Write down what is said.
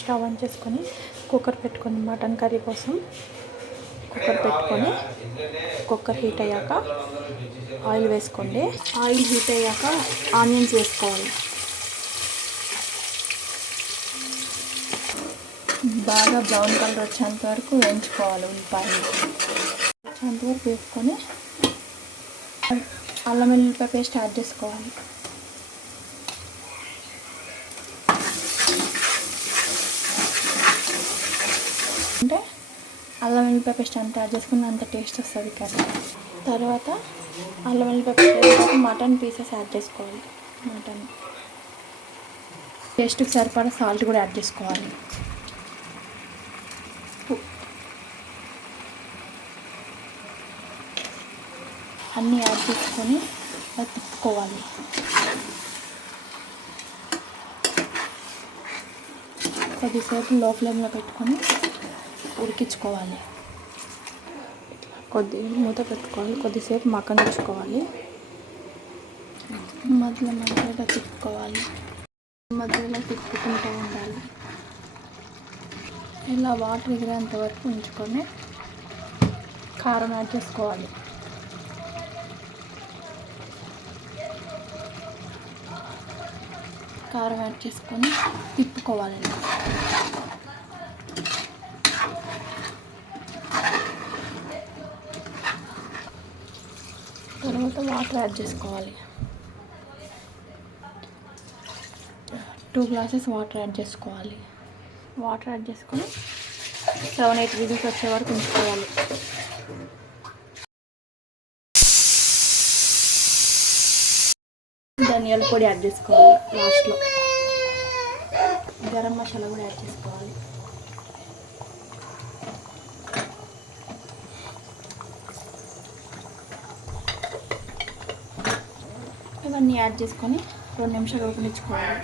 Stove on చేసుకొని cooker పెట్టుకొని mutton curry కోసం కుక్కర్ పెట్టుకొని కుక్కర్ హీట్ అయ్యాక ఆయిల్ వేసుకోండి. ఆయిల్ హీట్ అయ్యాక ఆనియన్స్ వేసుకోవాలి. బాగా బ్రౌన్ కలర్ వచ్చేంత వరకు వేయించుకోవాలి. ఉల్లిపాయలు వచ్చేంత వరకు వేసుకొని అల్లం వెల్లుల్లిపాయ పేస్ట్ యాడ్ చేసుకోవాలి. అంటే అల్లం వెల్లుల్లిపాయ పేస్ట్ అంత యాడ్ చేసుకుని అంత టేస్ట్ వస్తుంది కర్రీ. తర్వాత అల్లం వెల్లుల్లిపాయ పేస్ట్ మటన్ పీసెస్ యాడ్ చేసుకోవాలి. మటన్ టేస్ట్కి సరిపడా సాల్ట్ కూడా యాడ్ చేసుకోవాలి. అన్నీ యాడ్ చేసుకొని అది తిప్పుకోవాలి. కొద్దిసేపు లో ఫ్లేమ్లో పెట్టుకొని ఉడికించుకోవాలి. మూత పెట్టుకోవాలి. కొద్దిసేపు మగ్గనిచ్చుకోవాలి. మధ్యలో తిప్పుకోవాలి. మధ్యలో తిప్పుకుంటూ ఉండాలి. ఇలా వాటర్ ఎగిరేంత వరకు ఉంచుకొని కారం యాడ్ చేసుకోవాలి. కారం యాడ్ చేసుకొని తిప్పుకోవాలి. తర్వాత వాటర్ యాడ్ చేసుకోవాలి. 2 గ్లాసెస్ వాటర్ యాడ్ చేసుకోవాలి. వాటర్ యాడ్ చేసుకొని 7-8 విజిల్స్ వచ్చే వరకు ఉంచుకోవాలి. ధనియాల పొడి యాడ్ చేసుకోవాలి. లాస్ట్లో గరం మసాలా కూడా యాడ్ చేసుకోవాలి. ఇవన్నీ యాడ్ చేసుకొని 2 నిమిషాలు ఉడికించుకోవాలి.